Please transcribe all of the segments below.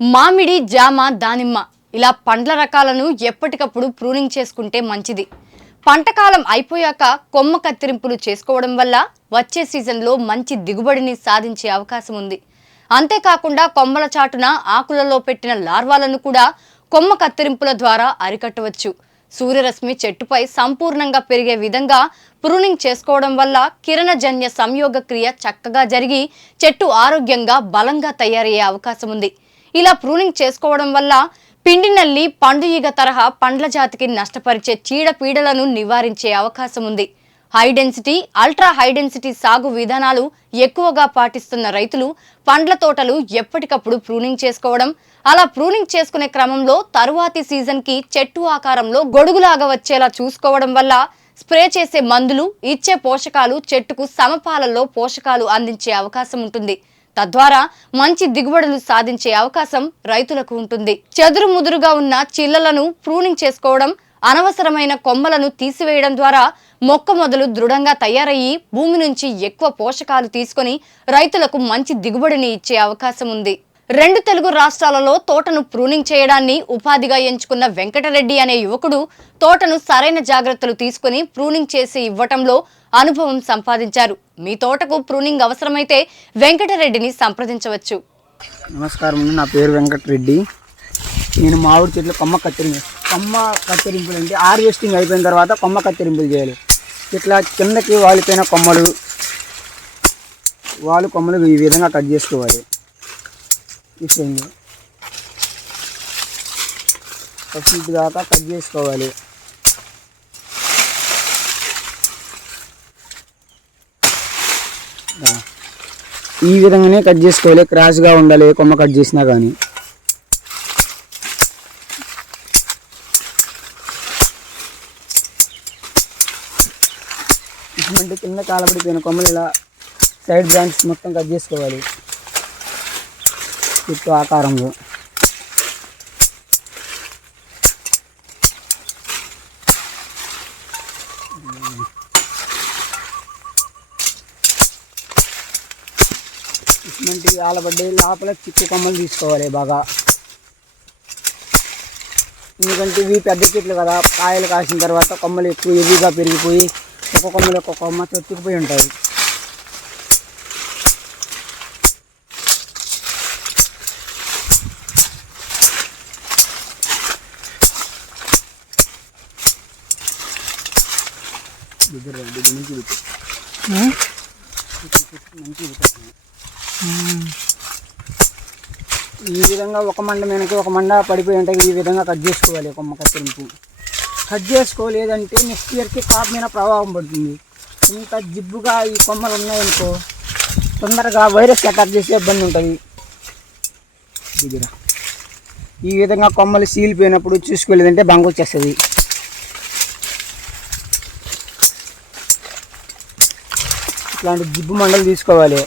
మామిడి, జామ, దానిమ్మ ఇలా పండ్ల రకాలను ఎప్పటికప్పుడు ప్రూనింగ్ చేసుకుంటే మంచిది. పంటకాలం అయిపోయాక కొమ్మ కత్తిరింపులు చేసుకోవడం వల్ల వచ్చే సీజన్లో మంచి దిగుబడిని సాధించే అవకాశం ఉంది. అంతేకాకుండా కొమ్మల చాటున ఆకులలో పెట్టిన లార్వాలను కూడా కొమ్మ కత్తిరింపుల ద్వారా అరికట్టవచ్చు. సూర్యరశ్మి చెట్టుపై సంపూర్ణంగా పెరిగే విధంగా ప్రూనింగ్ చేసుకోవడం వల్ల కిరణజన్య సంయోగ క్రియ చక్కగా జరిగి చెట్టు ఆరోగ్యంగా బలంగా తయారయ్యే అవకాశం ఉంది. ఇలా ప్రూనింగ్ చేసుకోవడం వల్ల పిండి నల్లి, పండు ఈగ తరహా పండ్ల జాతికి నష్టపరిచే చీడపీడలను నివారించే అవకాశం ఉంది. High density, ultra high density సాగు విధానాలు ఎక్కువగా పాటిస్తున్న రైతులు పండ్ల తోటలు ఎప్పటికప్పుడు ప్రూనింగ్ చేసుకోవడం, అలా ప్రూనింగ్ చేసుకునే క్రమంలో తరువాతి సీజన్కి చెట్టు ఆకారంలో గొడుగులాగా వచ్చేలా చూసుకోవడం వల్ల స్ప్రే చేసే మందులు, ఇచ్చే పోషకాలు చెట్టుకు సమపాలలో పోషకాలు అందించే అవకాశం ఉంటుంది. తద్వారా మంచి దిగుబడులు సాధించే అవకాశం రైతులకు ఉంటుంది. చెదురు ముదురుగా ఉన్న చిల్లలను ప్రూనింగ్ చేసుకోవడం, అనవసరమైన కొమ్మలను తీసివేయడం ద్వారా మొక్క మొదలు దృఢంగా తయారయ్యి భూమి నుంచి ఎక్కువ పోషకాలు తీసుకొని రైతులకు మంచి దిగుబడిని ఇచ్చే అవకాశం ఉంది. 2 తెలుగు రాష్ట్రాలలో తోటను ప్రూనింగ్ చేయడాన్ని ఉపాధిగా ఎంచుకున్న వెంకటరెడ్డి అనే యువకుడు తోటను సరైన జాగ్రత్తలు తీసుకుని ప్రూనింగ్ చేసి ఇవ్వటంలో అనుభవం సంపాదించారు. మీ తోటకు ప్రూనింగ్ అవసరమైతే వెంకటరెడ్డిని సంప్రదించవచ్చు. నమస్కారం, నా పేరు వెంకటరెడ్డి. నేను మామిడి చెట్లు కొమ్మ కత్తిరింపులు అంటే హార్వెస్టింగ్ అయిపోయిన తర్వాత కొమ్మ కత్తిరింపులు చేయాలి. ఇట్లా కిందకి వాలిపోయిన కొమ్మలు ఈ విధంగా కట్ చేసుకోవాలి. ఇస్తుంది ఫస్ట్ దాకా కట్ చేసుకోవాలి. ఈ విధంగానే కట్ చేసుకోవాలి. క్రాష్గా ఉండాలి కొమ్మ కట్ చేసినా కానీ. ఇటువంటి కింద కాలబడిపోయిన కొమ్మలు ఇలా సైడ్ బ్రాంచెస్ మొత్తం కట్ చేసుకోవాలి చుట్టూ ఆకారంలో. ఇటువంటి ఆలబడ్డ లోపల చిక్కు కొమ్మలు తీసుకోవాలి బాగా. ఎందుకంటే ఇవి పెద్ద చెట్లు కదా, కాయలు కాసిన తర్వాత కొమ్మలు ఎక్కువ ఎదిగా పెరిగిపోయి ఒక్కొక్క కొమ్మలు ఒక్కొక్క కొమ్మ చొచ్చుకుపోయి ఉంటాయి. ఈ విధంగా ఒక మండ వెనక ఒక మండ పడిపోయి ఉంటాయి. ఈ విధంగా కట్ చేసుకోవాలి కొమ్మ కత్తిరింపు. కట్ చేసుకోలేదంటే నెక్స్ట్ ఇయర్కి కాపు మీద ప్రభావం పడుతుంది. ఇంత జిబ్బుగా ఈ కొమ్మలు ఉన్నాయనుకో తొందరగా వైరస్ అటాక్ చేసే ఇబ్బంది ఉంటుంది. ఈ విధంగా కొమ్మలు సీలిపోయినప్పుడు చూసుకోలేదంటే బంగ వచ్చేస్తుంది. ఇట్లాంటి జిబ్బు మండలు తీసుకోవాలి.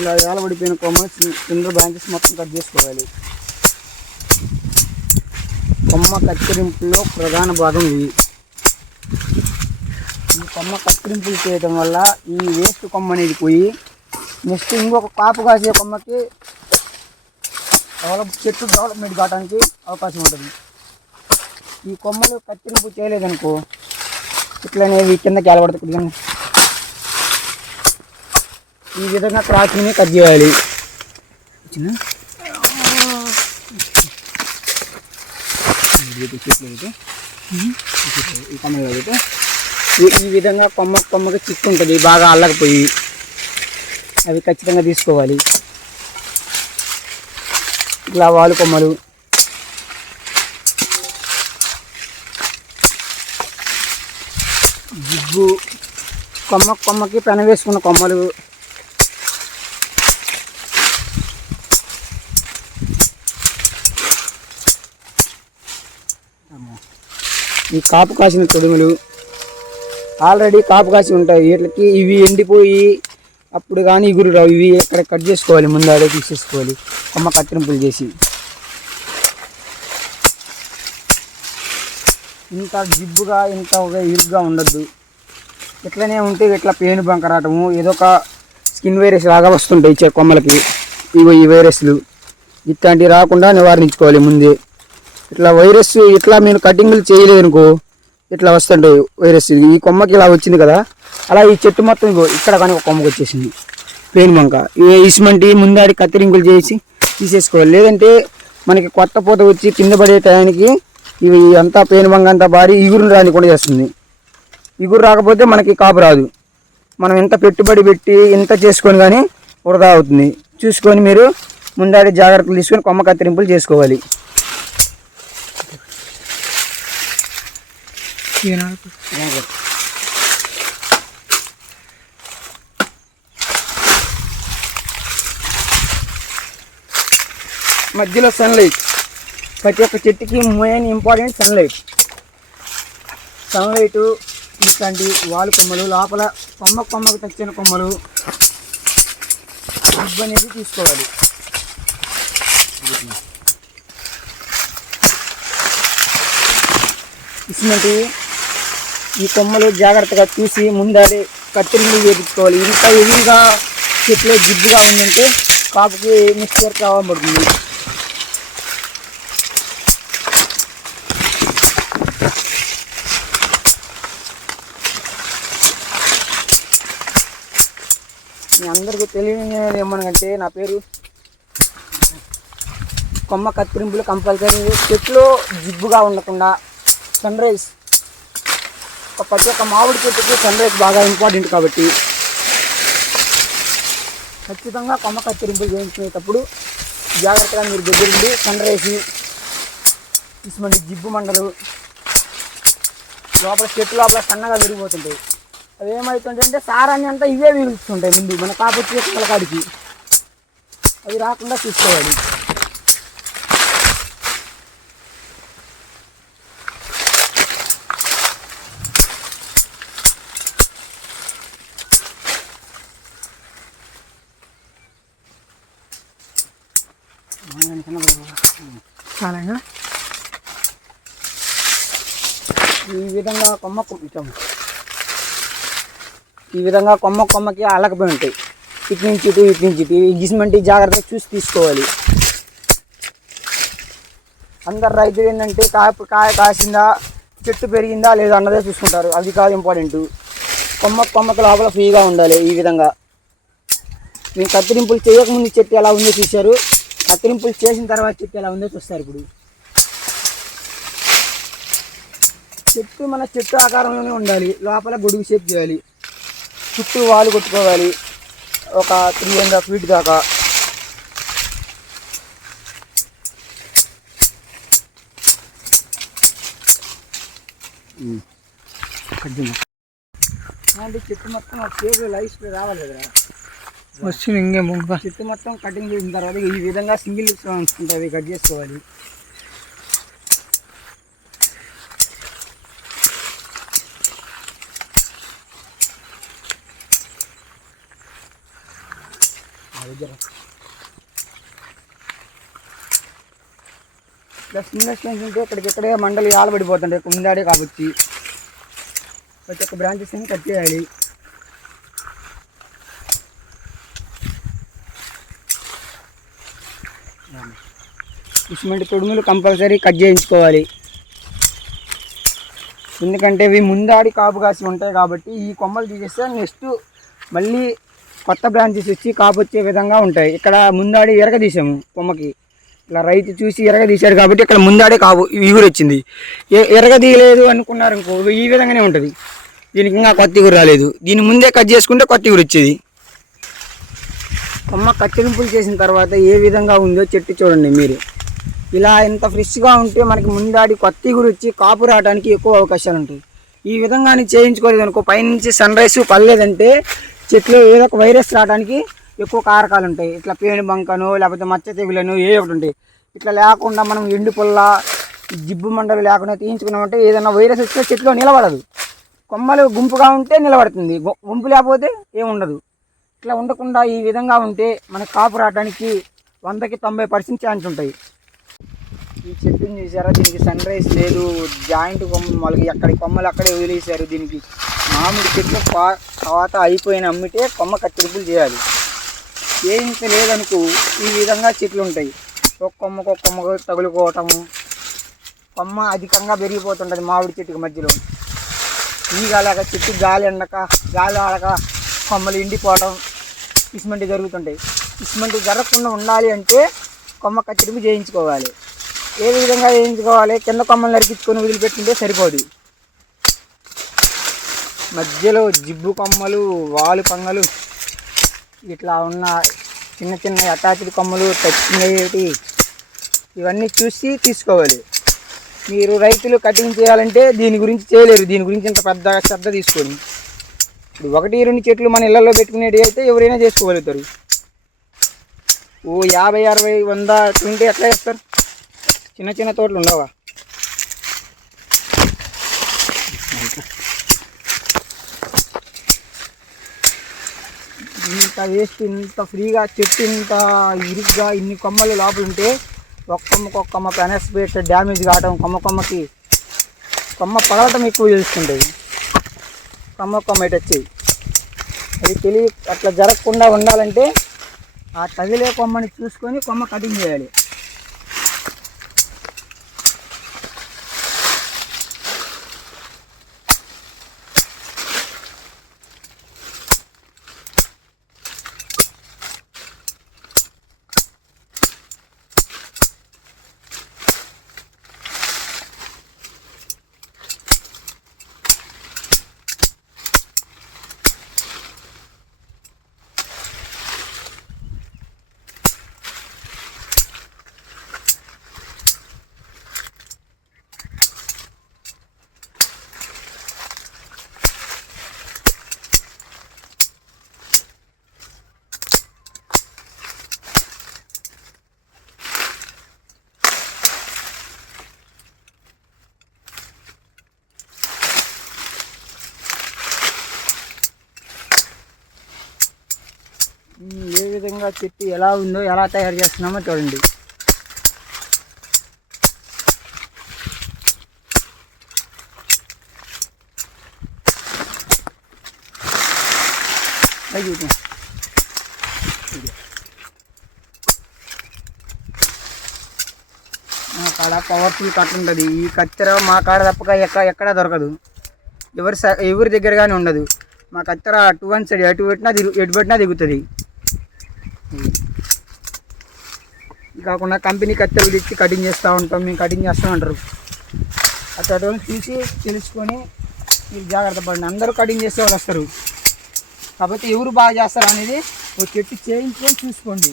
ఇలా ఏలబడిపోయిన కొమ్మ కింద బ్రాంచెస్ మొత్తం కట్ చేసుకోవాలి. కొమ్మ కత్తిరింపులో ప్రధాన భాగం ఇవి. ఈ కొమ్మ కత్తిరింపులు చేయడం వల్ల ఈ వేస్ట్ కొమ్మ అనేది పోయి నెక్స్ట్ ఇంకొక కాపు కాసే కొమ్మకి చెట్టు డెవలప్మెంట్ కావడానికి అవకాశం ఉంటుంది. ఈ కొమ్మలు కత్తిరింపు చేయలేదనుకో ఇట్లనేవి కిందకి ఏలబడతాయి. ఈ విధంగా క్రాచ్ని కట్ చేయాలి. ఈ కొమ్మలు అయితే ఈ విధంగా కొమ్మకి చిక్కు ఉంటుంది, బాగా అల్లకపోయి అవి ఖచ్చితంగా తీసుకోవాలి. ఇలా వాలు కొమ్మలు, జిగ్గు కొమ్మకి పెన వేసుకున్న కొమ్మలు, ఈ కాపు కాసిన తొడుములు ఆల్రెడీ కాపు కాసి ఉంటాయి. వీటికి ఇవి ఎండిపోయి అప్పుడు కానీ ఇగురు రావు. ఇవి ఎక్కడ కట్ చేసుకోవాలి, ముందు ఆడే తీసేసుకోవాలి. కొమ్మ కత్తిరింపులు చేసి. ఇంత జిబ్బుగా ఇంత ఇరుగ్గా ఉండొద్దు. ఇట్లనే ఉంటే ఇట్లా పేను బంక రావటము, ఏదో ఒక స్కిన్ వైరస్ లాగా వస్తుంటాయి కొమ్మలకి. ఈ వైరస్లు ఇట్లాంటివి రాకుండా నివారించుకోవాలి ముందే. ఇట్లా వైరస్ ఇట్లా మీరు కటింగ్లు చేయలేదు అనుకో ఇట్లా వస్తుంటాయి వైరస్. ఈ కొమ్మకి ఇలా వచ్చింది కదా, అలా ఈ చెట్టు మొత్తం ఇక్కడ కానీ ఒక కొమ్మకి వచ్చేసింది పేను బంక. ఇసుమంటి ముందాడి కత్తిరింపులు చేసి తీసేసుకోవాలి. లేదంటే మనకి కొత్త పూత వచ్చి కింద పడే టయానికి ఇవి అంతా పేను బంక అంతా బారి ఇగురుని రాని కూడా చేస్తుంది. ఇగురు రాకపోతే మనకి కాపు రాదు. మనం ఎంత పెట్టుబడి పెట్టి ఇంత చేసుకొని కానీ వృధా అవుతుంది. చూసుకొని మీరు ముందాడి జాగ్రత్తలు తీసుకొని కొమ్మ కత్తిరింపులు చేసుకోవాలి. మధ్యలో సన్లైట్, ప్రతి ఒక్క చెట్టుకి మెయిన్ ఇంపార్టెంట్ సన్లైట్. ఇట్లాంటి వాలు కొమ్మలు, లోపల కొమ్మకు తెచ్చిన కొమ్మలు జిబ్బు అనేది తీసుకోవాలి. ఇటువంటి ఈ కొమ్మలు జాగ్రత్తగా తీసి ముందాడి కత్తిరింపులు చేయించుకోవాలి. ఇంత హెవీగా చెట్లు జిబ్బుగా ఉందంటే కాపుకి మిక్స్చర్ కావబడుతుంది. మీ అందరికీ తెలియని ఏమనగంటే నా పేరు కొమ్మ కత్తిరింపులు కంపల్సరీ. చెట్లు జిబ్బుగా ఉండకుండా సన్ రైజ్, ప్రతి ఒక్క మామిడి చెట్టుకి సన్ రైజ్ బాగా ఇంపార్టెంట్ కాబట్టి ఖచ్చితంగా కొమ్మ కత్తిరింపులు చేయించుకునేటప్పుడు జాగ్రత్తగా మీరు దగ్గరుండి సన్ రైజ్ ఇటువంటి జిబ్బు మండలు లోపల చెట్టు లోపల సన్నగా విరిగిపోతుంటాయి. అవి ఏమవుతుంటే సారాన్ని అంతా ఇవే విరుగుతుంటాయి ముందు మన కాపొచ్చి కలకాడికి. అవి రాకుండా చూసుకోవాలి. ఈ విధంగా కొమ్మకి అలకపోయి ఉంటాయి. ఇటు నుంచి ఇటు గిస్మెంట్ జాగ్రత్తగా చూసి తీసుకోవాలి. అందరు రైతులు ఏంటంటే కాయ కాసిందా, చెట్టు పెరిగిందా లేదా అన్నదే చూసుకుంటారు. అది కాదు ఇంపార్టెంట్. కొమ్మకి లోపల ఫ్రీగా ఉండాలి. ఈ విధంగా మేము కత్తిరింపులు చేయకముందు చెట్టు ఎలా ఉందో చూశారు, కత్తిరింపులు చేసిన తర్వాత చెట్టు ఎలా ఉందో చూస్తారు. ఇప్పుడు చెట్టు మన చెట్టు ఆకారంలోనే ఉండాలి. లోపల గొడుగు షేప్ చేయాలి. చుట్టూ వాలు కొట్టుకోవాలి ఒక 3.5 feet దాకా. చెట్టు మొత్తం షేప్ లైఫ్ రావాలి కదా. వచ్చింది ఇంకేమో. చెట్టు మొత్తం కటింగ్ చేసిన తర్వాత ఈ విధంగా సింగిల్ ఉంచుకుంటాయి, కట్ చేసుకోవాలి. ప్లస్ ఇన్వెస్ట్మెంట్స్ ఉంటే ఇక్కడికిక్కడే మండలి ఆలబడిపోతుంటాయి ముందాడే కాబట్టి ప్రతి ఒక్క బ్రాంచెస్ అని కట్ చేయాలి. ఇటువంటి తొడుములు కంపల్సరీ కట్ చేయించుకోవాలి. ఎందుకంటే ఇవి ముందాడి కాపు కాసి ఉంటాయి కాబట్టి ఈ కొమ్మలు తీసేస్తే నెక్స్ట్ మళ్ళీ కొత్త బ్రాంచెస్ వచ్చి కాపు వచ్చే విధంగా ఉంటాయి. ఇక్కడ ముందాడి ఎరగదీసాము కొమ్మకి, ఇట్లా రైతు చూసి ఎరగదీశాడు కాబట్టి ఇక్కడ ముందాడే కాపు ఇగురు వచ్చింది. ఎరగదీయలేదు అనుకున్నారు ఇంకో ఈ విధంగానే ఉంటుంది. దీనికి ఇంకా కొత్త ఇగురు రాలేదు. దీన్ని ముందే కట్ చేసుకుంటే కొత్త ఇగురు వచ్చేది. కొమ్మ కత్తిరింపులు చేసిన తర్వాత ఏ విధంగా ఉందో చెట్టు చూడండి మీరు. ఇలా ఎంత ఫ్రెష్గా ఉంటే మనకి ముందాడి కొత్త ఇగురు వచ్చి కాపు రావడానికి ఎక్కువ అవకాశాలు ఉంటాయి. ఈ విధంగా చేయించుకోలేదు అనుకో, పైనుంచి సన్ రైస్ పడలేదంటే చెట్లు ఏదో ఒక వైరస్ రావడానికి ఎక్కువ కారకాలు ఉంటాయి. ఇట్లా పేను బంకను లేకపోతే మచ్చ తెగులను ఏ ఒకటి ఉంటాయి. ఇట్లా లేకుండా మనం ఎండు పొల్ల జిబ్బు మండలు లేకుండా తీయించుకున్నామంటే ఏదైనా వైరస్ వస్తే చెట్లో నిలబడదు. కొమ్మలు గుంపుగా ఉంటే నిలబడుతుంది, గుంపు లేకపోతే ఏముండదు. ఇట్లా ఉండకుండా ఈ విధంగా ఉంటే మనకు కాపు రావడానికి 100కి 90% ఛాన్స్ ఉంటాయి. ఈ చెట్టుని చూసారా, దీనికి సన్ రైజ్ లేదు, జాయింట్ కొమ్మ మొలకి ఎక్కడి కొమ్మలు అక్కడే వదిలేశారు. దీనికి మామిడి చెట్లు తర్వాత అయిపోయిన అమ్మితే కొమ్మ కత్తిరింపులు చేయాలి. చేయించలేదనుకో ఈ విధంగా చెట్లు ఉంటాయి. ఒక కొమ్మకు తగులుకోవటము, కొమ్మ అధికంగా పెరిగిపోతుంటుంది మామిడి చెట్టుకి మధ్యలో. ఈగలాక చెట్టు గాలి ఆడక కొమ్మలు ఎండిపోవటం ఇసుమంటి జరుగుతుంటాయి. ఇసుమంటి జరగకుండా ఉండాలి అంటే కొమ్మ కత్తిరింపు చేయించుకోవాలి. ఏ విధంగా చేయించుకోవాలి? కింద కొమ్మలు నరికించుకొని వదిలిపెట్టుంటే సరిపోదు. మధ్యలో జిబ్బు కొమ్మలు, వాలు పంగలు, ఇట్లా ఉన్న చిన్న చిన్న అటాచ్డ్ కొమ్మలు, టచింగ్ అయ్యేటి, ఇవన్నీ చూసి తీసుకోవాలి. మీరు రైతులు కటింగ్ చేయాలంటే దీని గురించి చేయలేరు. దీని గురించి ఇంత పెద్ద శ్రద్ధ తీసుకోండి. ఇప్పుడు 1-2 చెట్లు మన ఇళ్లలో పెట్టుకునేవి అయితే ఎవరైనా చేసుకోగలుగుతారు. ఓ 50, 60, 100 ఉంటే ఎట్లా చేస్తారు? చిన్న చిన్న తోటలు ఉండవా? ఇంత వేస్ట్, ఇంత ఫ్రీగా చెట్టు ఇంత ఇరుగ్గా ఇన్ని కొమ్మలు లోపల ఉంటే ఒక్క కొమ్మ పెనస్పేట్ డ్యామేజ్ కావడం, కొమ్మకి కొమ్మ పగలటం ఎక్కువ చేసుకుంటుంది. కొమ్మ ఇటు వచ్చేది. అది తెలియ అట్లా జరగకుండా ఉండాలంటే ఆ తగిలే కొమ్మని చూసుకొని కొమ్మ కటింగ్ చేయాలి. ఏ విధంగా చెట్టు ఎలా ఉందో, ఎలా తయారు చేస్తున్నామో చూడండి. మా కాడ పవర్ఫుల్ కట్ ఉంటుంది. ఈ కత్తెర మా కాడ తప్పక ఎక్కడ దొరకదు, ఎవరి దగ్గర కానీ ఉండదు. మా కత్తెర 2 సైడ్ ఎటు పెట్టినా దిగుతుంది. కాకుండా కంపెనీ కత్తెరలు తెచ్చి కటింగ్ చేస్తూ ఉంటాం, మేము కటింగ్ చేస్తామంటారు. అటువంటి చూసి తెలుసుకొని మీరు జాగ్రత్త పడండి. అందరూ కటింగ్ చేసే వాళ్ళు వస్తారు, కాబట్టి ఎవరు బాగా చేస్తారు అనేది ఒక చెట్టు చేయించుకొని చూసుకోండి.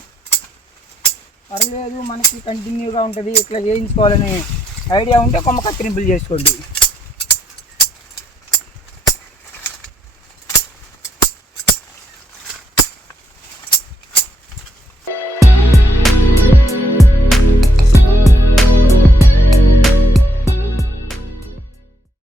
పర్లేదు మనకి కంటిన్యూగా ఉంటుంది, ఇట్లా చేయించుకోవాలనే ఐడియా ఉంటే కొమ్మ కత్తిరింపులు చేసుకోండి.